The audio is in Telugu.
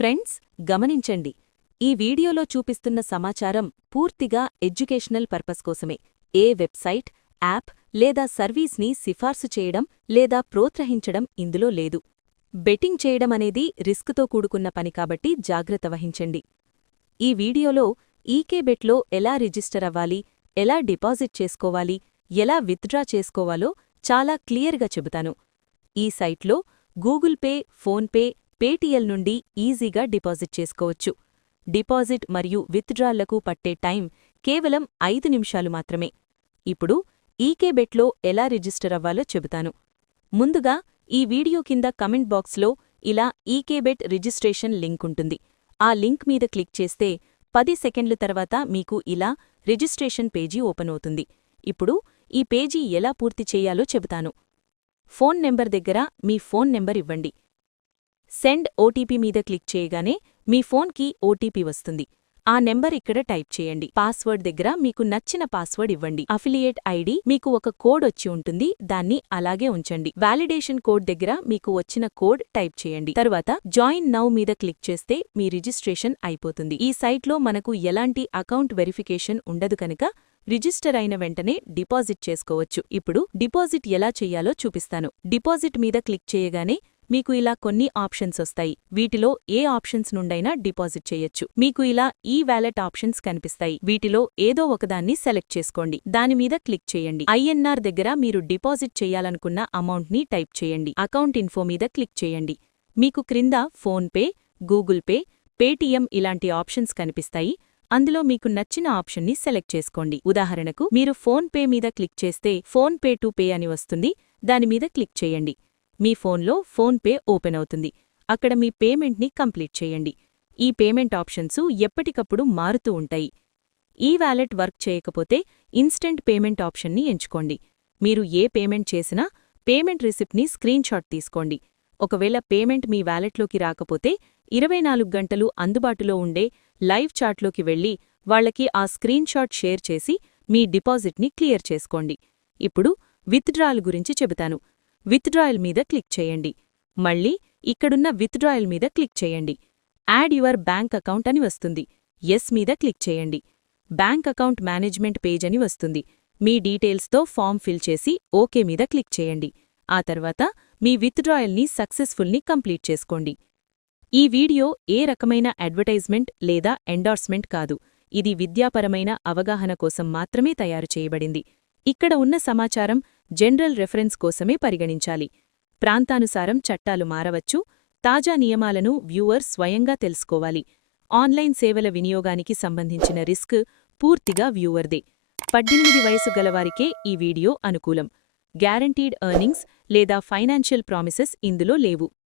ఫ్రెండ్స్, గమనించండి. ఈ వీడియోలో చూపిస్తున్న సమాచారం పూర్తిగా ఎడ్యుకేషనల్ పర్పస్ కోసమే. ఏ వెబ్సైట్, యాప్ లేదా సర్వీస్ని సిఫార్సు చేయడం లేదా ప్రోత్సహించడం ఇందులో లేదు. బెట్టింగ్ చేయడం అనేది రిస్క్తో కూడుకున్న పని కాబట్టి జాగ్రత్త వహించండి. ఈ వీడియోలో ఈకేబెట్లో ఎలా రిజిస్టర్ అవ్వాలి, ఎలా డిపాజిట్ చేసుకోవాలి, ఎలా విత్డ్రా చేసుకోవాలో చాలా క్లియర్గా చెబుతాను. ఈ సైట్లో గూగుల్ పే, ఫోన్పే, పేటీఎల్ నుండి ఈజీగా డిపాజిట్ చేసుకోవచ్చు. డిపాజిట్ మరియు విత్డ్రాలకు పట్టే టైం కేవలం 5 నిమిషాలు మాత్రమే. ఇప్పుడు ఈకేబెట్లో ఎలా రిజిస్టర్ అవ్వాలో చెబుతాను. ముందుగా ఈ వీడియో కింద కమెంట్ బాక్స్లో ఇలా ఈకేబెట్ రిజిస్ట్రేషన్ లింక్ ఉంటుంది. ఆ లింక్ మీద క్లిక్ చేస్తే 10 సెకండ్ల తర్వాత మీకు ఇలా రిజిస్ట్రేషన్ పేజీ ఓపెన్ అవుతుంది. ఇప్పుడు ఈ పేజీ ఎలా పూర్తి చేయాలో చెబుతాను. ఫోన్ నెంబర్ దగ్గర మీ ఫోన్ నెంబర్ ఇవ్వండి. సెండ్ ఓటీపీ మీద క్లిక్ చేయగానే మీ ఫోన్కి ఓటీపీ వస్తుంది. ఆ నెంబర్ ఇక్కడ టైప్ చేయండి. పాస్వర్డ్ దగ్గర మీకు నచ్చిన పాస్వర్డ్ ఇవ్వండి. అఫిలియేట్ ఐడి మీకు ఒక కోడ్ వచ్చి ఉంటుంది, దాన్ని అలాగే ఉంచండి. వాలిడేషన్ కోడ్ దగ్గర మీకు వచ్చిన కోడ్ టైప్ చేయండి. తరువాత జాయిన్ నౌ మీద క్లిక్ చేస్తే మీ రిజిస్ట్రేషన్ అయిపోతుంది. ఈ సైట్లో మనకు ఎలాంటి అకౌంట్ వెరిఫికేషన్ ఉండదు కనుక రిజిస్టర్ అయిన వెంటనే డిపాజిట్ చేసుకోవచ్చు. ఇప్పుడు డిపాజిట్ ఎలా చెయ్యాలో చూపిస్తాను. డిపాజిట్ మీద క్లిక్ చేయగానే మీకు ఇలా కొన్ని ఆప్షన్స్ వస్తాయి. వీటిలో ఏ ఆప్షన్స్ నుండైనా డిపాజిట్ చేయొచ్చు. మీకు ఇలా ఈ వాలెట్ ఆప్షన్స్ కనిపిస్తాయి. వీటిలో ఏదో ఒకదాన్ని సెలెక్ట్ చేసుకోండి. దానిమీద క్లిక్ చేయండి. ఐఎన్ఆర్ దగ్గర మీరు డిపాజిట్ చేయాలనుకున్న అమౌంట్ని టైప్ చేయండి. అకౌంట్ ఇన్ఫో మీద క్లిక్ చేయండి. మీకు క్రింద ఫోన్పే, గూగుల్ పే, పేటీఎం ఇలాంటి ఆప్షన్స్ కనిపిస్తాయి. అందులో మీకు నచ్చిన ఆప్షన్ని సెలెక్ట్ చేసుకోండి. ఉదాహరణకు మీరు ఫోన్పే మీద క్లిక్ చేస్తే ఫోన్పే టు పే అని వస్తుంది. దానిమీద క్లిక్ చేయండి. మీ ఫోన్లో ఫోన్పే ఓపెన్ అవుతుంది. అక్కడ మీ పేమెంట్ని కంప్లీట్ చేయండి. ఈ పేమెంట్ ఆప్షన్సు ఎప్పటికప్పుడు మారుతూ ఉంటాయి. ఈ వాలెట్ వర్క్ చేయకపోతే ఇన్స్టెంట్ పేమెంట్ ఆప్షన్ని ఎంచుకోండి. మీరు ఏ పేమెంట్ చేసినా పేమెంట్ రిసిప్ట్ని స్క్రీన్షాట్ తీసుకోండి. ఒకవేళ పేమెంట్ మీ వాలెట్లోకి రాకపోతే 24 గంటలు అందుబాటులో ఉండే లైవ్ చాట్లోకి వెళ్లి వాళ్లకి ఆ స్క్రీన్షాట్ షేర్ చేసి మీ డిపాజిట్ని క్లియర్ చేసుకోండి. ఇప్పుడు విత్డ్రాయల్ గురించి చెబుతాను. విత్డ్రాయల్ మీద క్లిక్ చేయండి. మళ్ళీ ఇక్కడున్న విత్డ్రాయల్ మీద క్లిక్ చేయండి. యాడ్ యువర్ బ్యాంక్ అకౌంట్ అని వస్తుంది. ఎస్ మీద క్లిక్ చేయండి. బ్యాంక్ అకౌంట్ మేనేజ్మెంట్ పేజ్ అని వస్తుంది. మీ డీటెయిల్స్తో ఫామ్ ఫిల్ చేసి ఓకే మీద క్లిక్ చేయండి. ఆ తర్వాత మీ విత్డ్రాయల్ని సక్సెస్ఫుల్ని కంప్లీట్ చేసుకోండి. ఈ వీడియో ఏ రకమైన అడ్వర్టైజ్మెంట్ లేదా ఎండార్స్మెంట్ కాదు. ఇది విద్యాపరమైన అవగాహన కోసం మాత్రమే తయారు చేయబడింది. ఇక్కడ ఉన్న సమాచారం జనరల్ రెఫరెన్స్ కోసమే పరిగణించాలి. ప్రాంతానుసారం చట్టాలు మారవచ్చు. తాజా నియమాలను వ్యూవర్ స్వయంగా తెలుసుకోవాలి. ఆన్లైన్ సేవల వినియోగానికి సంబంధించిన రిస్క్ పూర్తిగా వ్యూవర్దే. 18 వయసు గలవారికే ఈ వీడియో అనుకూలం. గ్యారంటీడ్ ఎర్నింగ్స్ లేదా ఫైనాన్షియల్ ప్రామిసెస్ ఇందులో లేవు.